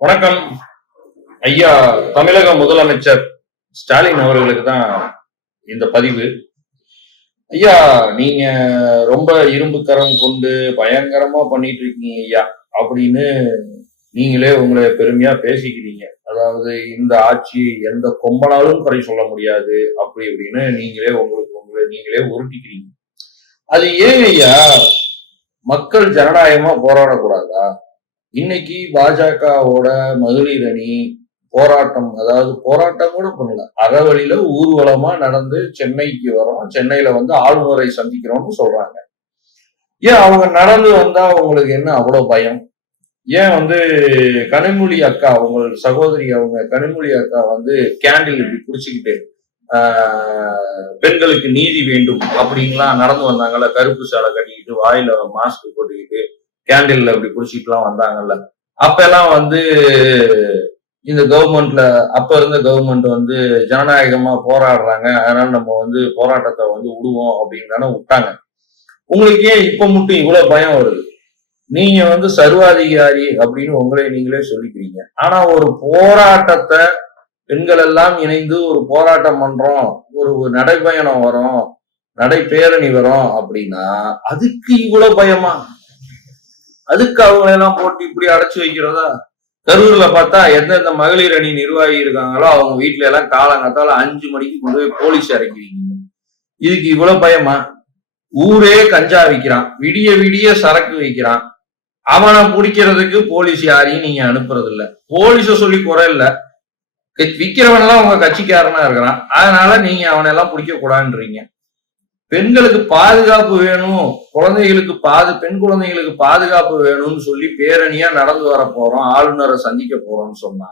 வணக்கம். ஐயா தமிழக முதலமைச்சர் ஸ்டாலின் அவர்களுக்கு தான் இந்த பதிவு. ஐயா நீங்க ரொம்ப இரும்பு கரம் கொண்டு பயங்கரமா பண்ணிட்டு இருக்கீங்க ஐயா. அப்படின்னு நீங்களே உங்களை பெருமையா பேசிக்கிறீங்க. அதாவது இந்த ஆட்சி எந்த கொம்பனாலும் குறை சொல்ல முடியாது. அப்படி இப்படின்னு நீங்களே உங்களுக்கு உங்களை நீங்களே உருட்டிக்கிறீங்க. அது ஏன் ஐயா? மக்கள் ஜனநாயகமா போராடக்கூடாதா? இன்னைக்கு பாஜகவோட மகளிர் அணி போராட்டம் அதாவது போராட்டம் கூட பண்ணல. அறவழியில ஊர்வலமா நடந்து சென்னைக்கு வரோம். சென்னையில வந்து ஆளுநரை சந்திக்கிறோம்னு சொல்றாங்க. ஏன் அவங்க நடந்து வந்தா அவங்களுக்கு என்ன அவ்வளவு பயம்? ஏன் வந்து கனிமொழி அக்கா அவங்க சகோதரி அவங்க கனிமொழி அக்கா வந்து கேண்டில் இப்படி குடிச்சுக்கிட்டு பெண்களுக்கு நீதி வேண்டும் அப்படின்லாம் நடந்து வந்தாங்கல்ல கருப்பு சேலை கட்டிக்கிட்டு வாயில மாஸ்க் போட்டுக்கிட்டு கேண்டில் அப்படி குடிச்சிட்டுலாம் வந்தாங்கல்ல. அப்ப எல்லாம் வந்து இந்த கவர்மெண்ட்ல அப்ப இருந்த கவர்மெண்ட் வந்து ஜனநாயகமா போராடுறாங்க. அதனால நம்ம வந்து போராட்டத்தை வந்து விடுவோம் அப்படின்னு தானே விட்டாங்க. உங்களுக்கு ஏன் இப்ப மட்டும் இவ்வளவு பயம் வருது? நீங்க வந்து சர்வாதிகாரி அப்படின்னு உங்களை நீங்களே சொல்லிக்கிறீங்க. ஆனா ஒரு போராட்டத்தை பெண்கள் எல்லாம் இணைந்து ஒரு போராட்டம் பண்றோம். ஒரு நடைபயணம் வரும் வரும். நடைபேரணி வரும் அப்படின்னா அதுக்கு இவ்வளவு பயமா? அதுக்கு அவங்களை எல்லாம் போட்டு இப்படி அடைச்சு வைக்கிறதா? கரூர்ல பார்த்தா எந்தெந்த மகளிர் அணி நிர்வாகி இருக்காங்களோ அவங்க வீட்டுல எல்லாம் காலங்காத்தால அஞ்சு மணிக்கு கொண்டு போய் போலீஸ் இறக்கிறீங்க இதுக்கு இவ்வளவு பயமா? ஊரே கஞ்சா விக்கிறான். விடிய விடிய சரக்கு வைக்கிறான். அவனை பிடிக்கிறதுக்கு போலீஸ் யாரையும் நீங்க அனுப்புறது இல்ல போலீஸ சொல்லி குறை இல்ல. விற்கிறவன் எல்லாம் உங்க கட்சிக்காரனா இருக்கிறான். அதனால நீங்க அவனை எல்லாம் பிடிக்க கூடாதுன்றீங்க பெண்களுக்கு பாதுகாப்பு வேணும் குழந்தைகளுக்கு பாது பெண் குழந்தைகளுக்கு பாதுகாப்பு வேணும்னு சொல்லி பேரணியா நடந்து வர போறோம் ஆளுநரை சந்திக்க போறோம்னு சொன்னா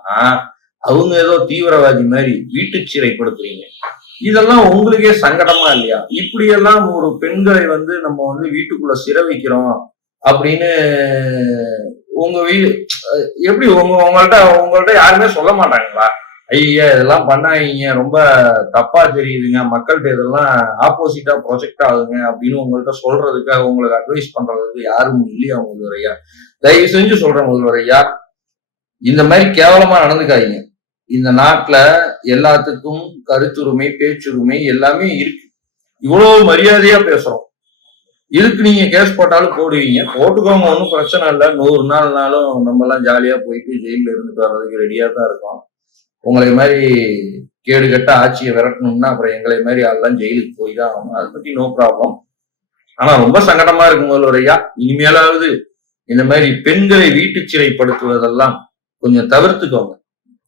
அவங்க ஏதோ தீவிரவாதி மாதிரி வீட்டு சிறைப்படுத்துறீங்க இதெல்லாம் உங்களுக்கே சங்கடமா இல்லையா? இப்படியெல்லாம் ஒரு பெண்களை வந்து நம்ம வந்து வீட்டுக்குள்ள சிறை வைக்கிறோம் அப்படின்னு உங்க வீ எப்படி உங்க உங்கள்ட்ட உங்கள்ட்ட யாருமே சொல்ல மாட்டாங்களா? ஐயா இதெல்லாம் பண்ணாதீங்க. ரொம்ப தப்பா தெரியுதுங்க. மக்கள்கிட்ட இதெல்லாம் ஆப்போசிட்டா ப்ரொஜெக்ட் ஆகுங்க அப்படின்னு உங்கள்கிட்ட சொல்றதுக்காக உங்களுக்கு அட்வைஸ் பண்றதுக்கு யாரும் இல்லையா முதல்வர் ஐயா தயவு செஞ்சு சொல்றேன் முதல்வர் ஐயா இந்த மாதிரி கேவலமா நடந்துக்காதீங்க. இந்த நாட்டுல எல்லாத்துக்கும் கருத்துரிமை பேச்சுரிமை எல்லாமே இருக்கு. இவ்வளவு மரியாதையா பேசுறோம். இதுக்கு நீங்க கேஸ் போட்டாலும் போடுவீங்க? போட்டுக்கோங்க ஒன்றும் பிரச்சனை இல்லை. நூறு நாள்னாலும் நம்ம எல்லாம் ஜாலியா போயிட்டு ஜெயில இருந்துட்டு வர்றதுக்கு ரெடியா தான் இருக்கோம். உங்களை மாதிரி கேடு கட்ட ஆட்சியை விரட்டணும்னா அப்புறம் எங்களை மாதிரி ஆள்லாம் ஜெயிலுக்கு போய் தான் ஆகணும். அதை பத்தி நோ ப்ராப்ளம் ஆனா ரொம்ப சங்கடமா இருக்கு முதல்வரையா. இனிமேலாவது இந்த மாதிரி பெண்களை வீட்டு சிறைப்படுத்துவதெல்லாம் கொஞ்சம் தவிர்த்துக்கோங்க.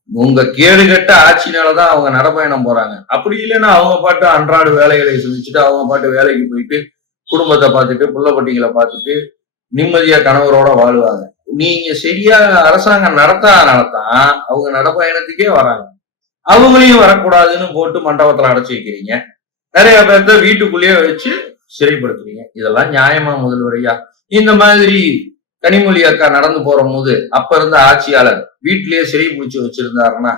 உங்க கேடு கட்ட ஆட்சினாலதான் அவங்க நடப்பயணம் போறாங்க. அப்படி இல்லைன்னா அவங்க பாட்டு அன்றாட வேலைகளை செஞ்சுட்டு அவங்க பாட்டு வேலைக்கு போயிட்டு குடும்பத்தை பார்த்துட்டு புள்ளப்பட்டிகளை பார்த்துட்டு நிம்மதியா கணவரோட வாழ்வாங்க. நீங்க சரியா அரசாங்கம் நடத்தாதனாலதான் அவங்க நடைபயணத்துக்கே வராங்க. அவங்களையும் வரக்கூடாதுன்னு போட்டு மண்டபத்துல அடைச்சி வைக்கிறீங்க. நிறைய பேர்த்த வீட்டுக்குள்ளேயே வச்சு சிறைப்படுத்துறீங்க. இதெல்லாம் நியாயமா முதல்வரையா? இந்த மாதிரி கனிமொழி அக்கா நடந்து போற போது அப்ப இருந்த ஆட்சியாளர் வீட்டிலேயே சிறை பிடிச்சு வச்சிருந்தாருன்னா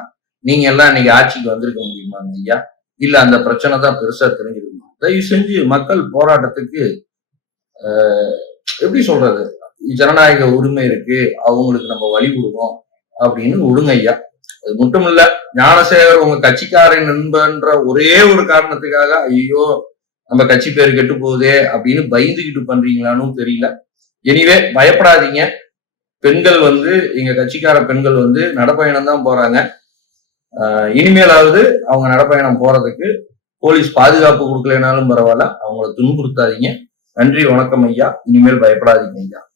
நீங்க எல்லாம் இன்னைக்கு ஆட்சிக்கு வந்திருக்க முடியுமாங்க ஐயா? இல்ல அந்த பிரச்சனை தான் பெருசா தெரிஞ்சிருக்குமா? தயவு செஞ்சு மக்கள் போராட்டத்துக்கு ஆஹ், எப்படி சொல்றது? ஜனநாயக உரிமை இருக்கு அவங்களுக்கு நம்ம வழி விடுவோம் அப்படின்னு விடுங்க ஐயா. அது மட்டும் இல்ல ஞானசேகர் உங்க கட்சிக்காரன் நண்பன்ற ஒரே ஒரு காரணத்துக்காக ஐயோ நம்ம கட்சி பேர் கெட்டு போகுதே அப்படின்னு பயந்துகிட்டு பண்றீங்களான்னு தெரியல. எனிவே பயப்படாதீங்க. பெண்கள் வந்து எங்க கட்சிக்கார பெண்கள் வந்து நடப்பயணம் தான் போறாங்க. இனிமேலாவது அவங்க நடப்பயணம் போறதுக்கு போலீஸ் பாதுகாப்பு கொடுக்கலனாலும் பரவாயில்ல அவங்கள துன்புறுத்தாதீங்க. நன்றி வணக்கம் ஐயா. இனிமேல் பயப்படாதீங்க ஐயா.